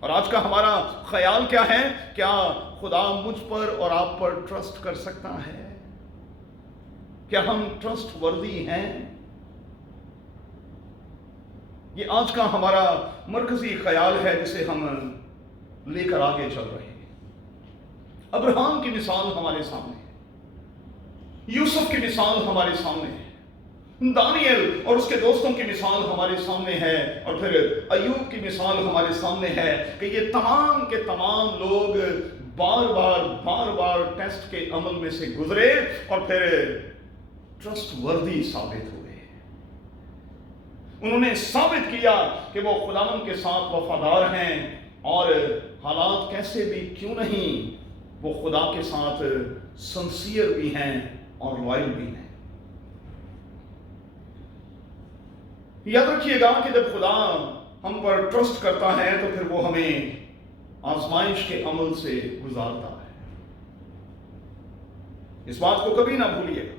اور آج کا ہمارا خیال کیا ہے؟ کیا خدا مجھ پر اور آپ پر ٹرسٹ کر سکتا ہے؟ کیا ہم ٹرسٹ وردی ہیں؟ یہ آج کا ہمارا مرکزی خیال ہے جسے ہم لے کر آگے چل رہے ہیں۔ ابراہیم کی مثال ہمارے سامنے ہے، یوسف کی مثال ہمارے سامنے ہے، دانیل اور اس کے دوستوں کی مثال ہمارے سامنے ہے، اور پھر ایوب کی مثال ہمارے سامنے ہے کہ یہ تمام کے تمام لوگ بار بار ٹیسٹ کے عمل میں سے گزرے اور پھر ٹرسٹ وردی ثابت ہوئے۔ انہوں نے ثابت کیا کہ وہ خداوند کے ساتھ وفادار ہیں، اور حالات کیسے بھی کیوں نہیں، وہ خدا کے ساتھ سنسیئر بھی ہیں اور لائل بھی ہیں۔ یاد رکھیے گا کہ جب خدا ہم پر ٹرسٹ کرتا ہے تو پھر وہ ہمیں آزمائش کے عمل سے گزارتا ہے۔ اس بات کو کبھی نہ بھولیے گا،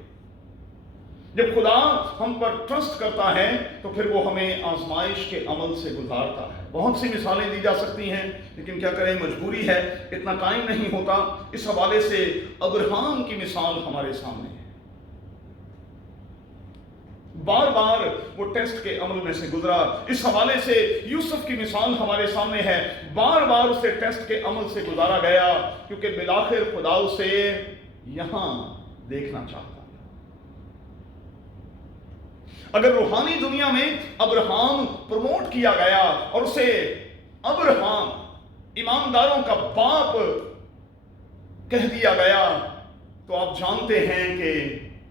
جب خدا ہم پر ٹرسٹ کرتا ہے تو پھر وہ ہمیں آزمائش کے عمل سے گزارتا ہے۔ بہت سی مثالیں دی جا سکتی ہیں، لیکن کیا کریں، مجبوری ہے، اتنا ٹائم نہیں ہوتا۔ اس حوالے سے ابراہیم کی مثال ہمارے سامنے ہے، بار وہ ٹیسٹ کے عمل میں سے گزرا۔ اس حوالے سے یوسف کی مثال ہمارے سامنے ہے، بار اسے ٹیسٹ کے عمل سے گزارا گیا، کیونکہ بالآخر خدا اسے یہاں دیکھنا چاہتا۔ اگر روحانی دنیا میں ابراہیم پروموٹ کیا گیا اور اسے ابراہیم ایمانداروں کا باپ کہہ دیا گیا، تو آپ جانتے ہیں کہ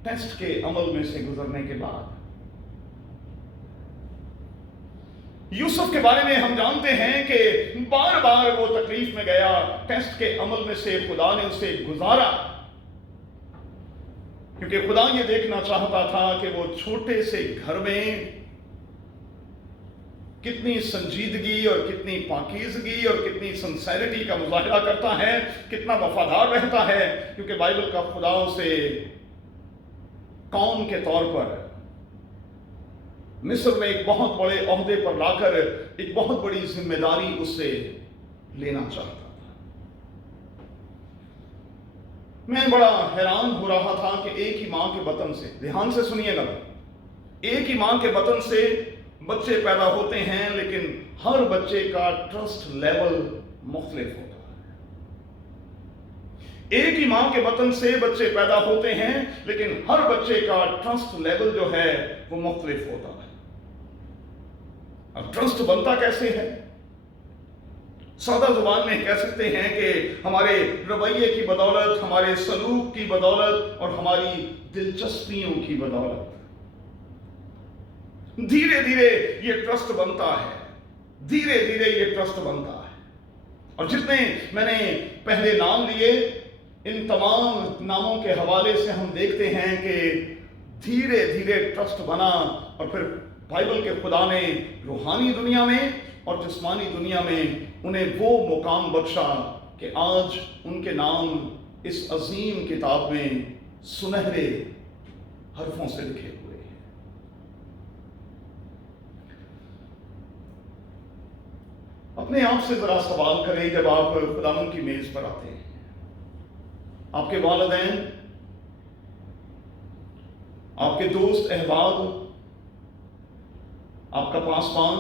ٹیسٹ کے عمل میں سے گزرنے کے بعد یوسف کے بارے میں ہم جانتے ہیں کہ بار وہ تکلیف میں گیا، ٹیسٹ کے عمل میں سے خدا نے اسے گزارا، کیونکہ خدا یہ دیکھنا چاہتا تھا کہ وہ چھوٹے سے گھر میں کتنی سنجیدگی اور کتنی پاکیزگی اور کتنی سنسیریٹی کا مظاہرہ کرتا ہے، کتنا وفادار رہتا ہے، کیونکہ بائبل کا خدا اسے قوم کے طور پر مصر میں ایک بہت بڑے عہدے پر لا کر ایک بہت بڑی ذمہ داری اس سے لینا چاہتا تھا۔ میں بڑا حیران ہو رہا تھا کہ ایک ہی ماں کے بطن سے، دھیان سے سنیے گا، ایک ہی ماں کے بطن سے بچے پیدا ہوتے ہیں، لیکن ہر بچے کا ٹرسٹ لیول مختلف ہوتا ہے۔ ایک ہی ماں کے بطن سے بچے پیدا ہوتے ہیں، لیکن ہر بچے کا ٹرسٹ لیول جو ہے وہ مختلف ہوتا ہے۔ اب ٹرسٹ بنتا کیسے ہے؟ سادہ زبان میں کہہ سکتے ہیں کہ ہمارے رویے کی بدولت، ہمارے سلوک کی بدولت اور ہماری دلچسپیوں کی بدولت دھیرے دھیرے یہ ٹرسٹ بنتا ہے، دھیرے دھیرے یہ ٹرسٹ بنتا ہے۔ اور جتنے میں نے پہلے نام لیے، ان تمام ناموں کے حوالے سے ہم دیکھتے ہیں کہ دھیرے دھیرے ٹرسٹ بنا، اور پھر بائبل کے خدا نے روحانی دنیا میں اور جسمانی دنیا میں انہیں وہ مقام بخشا کہ آج ان کے نام اس عظیم کتاب میں سنہرے حرفوں سے لکھے ہوئے ہیں۔ اپنے آپ سے ذرا سوال کریں، جب آپ خداوند کی میز پر آتے ہیں، آپ کے والدین، آپ کے دوست احباب، آپ کا پاسبان،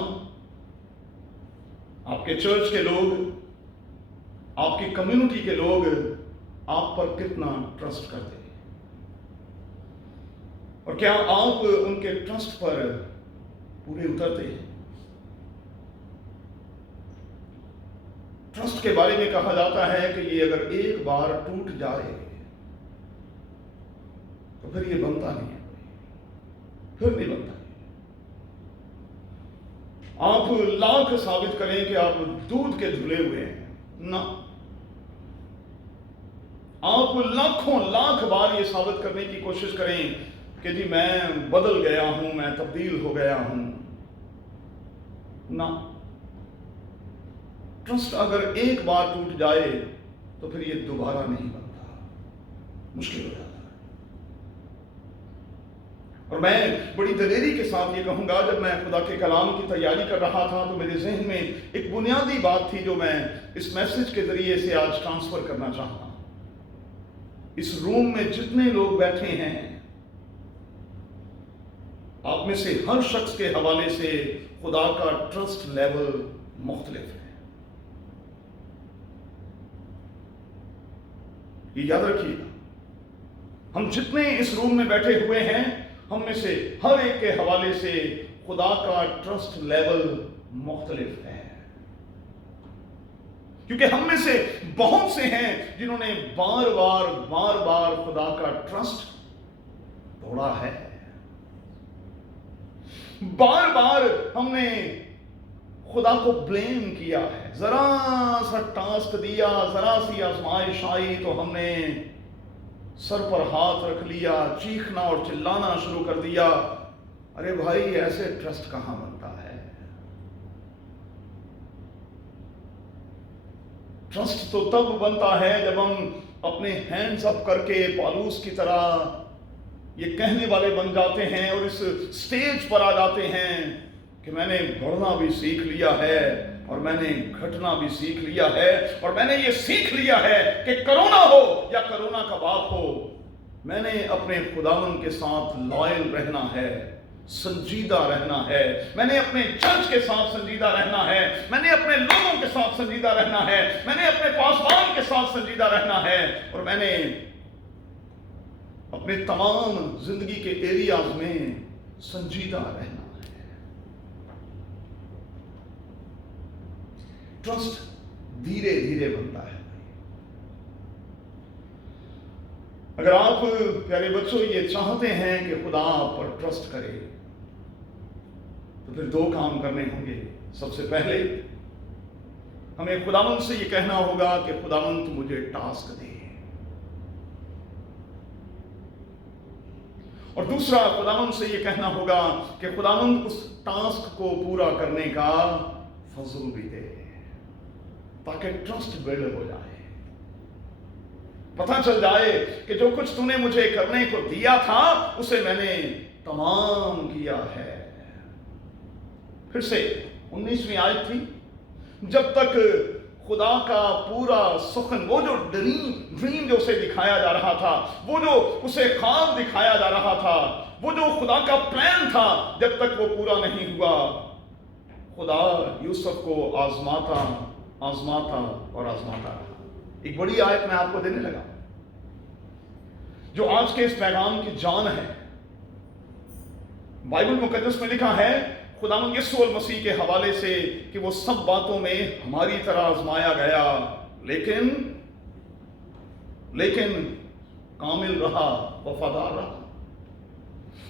آپ کے چرچ کے لوگ، آپ کی کمیونٹی کے لوگ آپ پر کتنا ٹرسٹ کرتے ہیں؟ اور کیا آپ ان کے ٹرسٹ پر پورے اترتے ہیں؟ ٹرسٹ کے بارے میں کہا جاتا ہے کہ یہ اگر ایک بار ٹوٹ جائے تو پھر یہ بنتا نہیں ہے، پھر نہیں بنتا۔ آپ لاکھ ثابت کریں کہ آپ دودھ کے دھلے ہوئے ہیں، نہ، آپ لاکھوں لاکھ بار یہ ثابت کرنے کی کوشش کریں کہ جی میں بدل گیا ہوں، میں تبدیل ہو گیا ہوں، نہ۔ ٹرسٹ اگر ایک بار ٹوٹ جائے تو پھر یہ دوبارہ نہیں بنتا، مشکل ہو جاتا ہے۔ اور میں بڑی دلیری کے ساتھ یہ کہوں گا، جب میں خدا کے کلام کی تیاری کر رہا تھا تو میرے ذہن میں ایک بنیادی بات تھی جو میں اس میسج کے ذریعے سے آج ٹرانسفر کرنا چاہتا ہوں۔ اس روم میں جتنے لوگ بیٹھے ہیں، آپ میں سے ہر شخص کے حوالے سے خدا کا ٹرسٹ لیول مختلف ہے۔ یہ یاد رکھیے گا، ہم جتنے اس روم میں بیٹھے ہوئے ہیں، ہم میں سے ہر ایک کے حوالے سے خدا کا ٹرسٹ لیول مختلف ہے، کیونکہ ہم میں سے بہت سے ہیں جنہوں نے بار بار خدا کا ٹرسٹ توڑا ہے۔ بار بار ہم نے خدا کو بلیم کیا ہے، ذرا سا ٹاسک دیا، ذرا سی آزمائش آئی تو ہم نے سر پر ہاتھ رکھ لیا، چیخنا اور چلانا شروع کر دیا۔ ارے بھائی، ایسے ٹرسٹ کہاں بنتا ہے؟ ٹرسٹ تو تب بنتا ہے جب ہم اپنے ہینڈز اپ کر کے پالوس کی طرح یہ کہنے والے بن جاتے ہیں اور اس سٹیج پر آ جاتے ہیں کہ میں نے بڑھنا بھی سیکھ لیا ہے اور میں نے گھٹنا بھی سیکھ لیا ہے، اور میں نے یہ سیکھ لیا ہے کہ کرونا ہو یا کرونا کا باپ ہو، میں نے اپنے خداوند کے ساتھ لائل رہنا ہے، سنجیدہ رہنا ہے، میں نے اپنے چرچ کے ساتھ سنجیدہ رہنا ہے، میں نے اپنے لوگوں کے ساتھ سنجیدہ رہنا ہے، میں نے اپنے پاسبان کے ساتھ سنجیدہ رہنا ہے، اور میں نے اپنے تمام زندگی کے ایریاز میں سنجیدہ رہنا ہے۔ ٹرسٹ دھیرے دھیرے بنتا ہے۔ اگر آپ پیارے بچوں یہ چاہتے ہیں کہ خدا آپ پر ٹرسٹ کرے تو پھر دو کام کرنے ہوں گے۔ سب سے پہلے ہمیں خداوند سے یہ کہنا ہوگا کہ خداوند تو مجھے ٹاسک دے، اور دوسرا خداوند سے یہ کہنا ہوگا کہ خداوند اس ٹاسک کو پورا کرنے کا فضل بھی دے، تاکہ ٹرسٹ بلڈ ہو جائے، پتہ چل جائے کہ جو کچھ تو نے مجھے کرنے کو دیا تھا اسے میں نے تمام کیا ہے۔ پھر سے 19ویں آیت تھی، جب تک خدا کا پورا سخن، وہ جو ڈریم جو اسے دکھایا جا رہا تھا، وہ جو اسے خواب دکھایا جا رہا تھا، وہ جو خدا کا پلان تھا، جب تک وہ پورا نہیں ہوا، خدا یوسف کو آزماتا اور آزماتا رہا۔ ایک بڑی آیت میں آپ کو دینے لگا جو آج کے اس پیغام کی جان ہے۔ بائبل مقدس میں لکھا ہے خداوند یسوع المسیح کے حوالے سے کہ وہ سب باتوں میں ہماری طرح آزمایا گیا، لیکن کامل رہا، وفادار رہا۔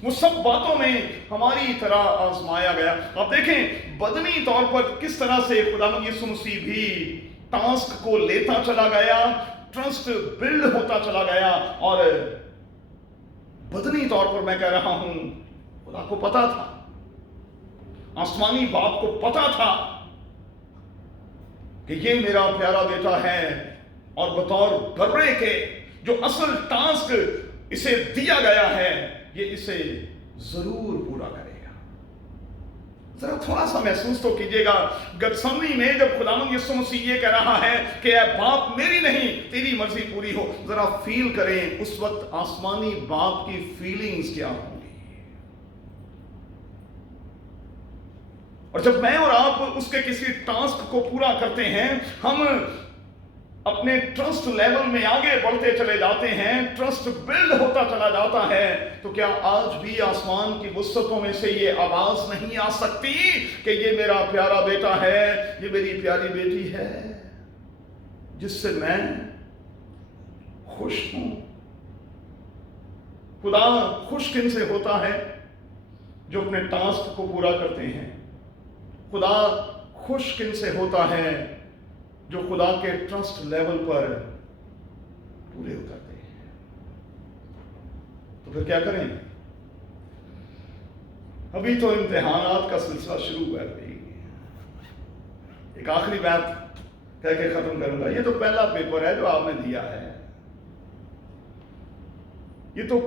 وہ سب باتوں میں ہماری طرح آزمایا گیا۔ آپ دیکھیں بدنی طور پر کس طرح سے خداوند یسوع مسیح بھی ٹاسک کو لیتا چلا گیا، ٹرسٹ بلڈ ہوتا چلا گیا، اور بدنی طور پر میں کہہ رہا ہوں، خدا کو پتا تھا، آسمانی باپ کو پتا تھا کہ یہ میرا پیارا بیٹا ہے، اور بطور برے کے جو اصل ٹاسک اسے دیا گیا ہے یہ اسے ضرور پورا کرے گا۔ ذرا تھوڑا سا محسوس تو کیجئے گا، گتسمنی میں جب خداوند یسوع مسیح یہ کہہ رہا ہے کہ اے باپ میری نہیں تیری مرضی پوری ہو، ذرا فیل کریں اس وقت آسمانی باپ کی فیلنگز کیا ہوں گی۔ اور جب میں اور آپ اس کے کسی ٹاسک کو پورا کرتے ہیں، ہم اپنے ٹرسٹ لیول میں آگے بڑھتے چلے جاتے ہیں، ٹرسٹ بلڈ ہوتا چلا جاتا ہے، تو کیا آج بھی آسمان کی وسعتوں میں سے یہ آواز نہیں آ سکتی کہ یہ میرا پیارا بیٹا ہے، یہ میری پیاری بیٹی ہے جس سے میں خوش ہوں؟ خدا خوش کن سے ہوتا ہے؟ جو اپنے ٹاسک کو پورا کرتے ہیں۔ خدا خوش کن سے ہوتا ہے؟ جو خدا کے ٹرسٹ لیول پر پورے اترتے ہیں۔ تو پھر کیا کریں؟ ابھی تو امتحانات کا سلسلہ شروع ہوا ہے۔ ایک آخری بات کہہ کے ختم کروں گا۔ یہ تو پہلا پیپر ہے جو آپ نے دیا ہے، یہ تو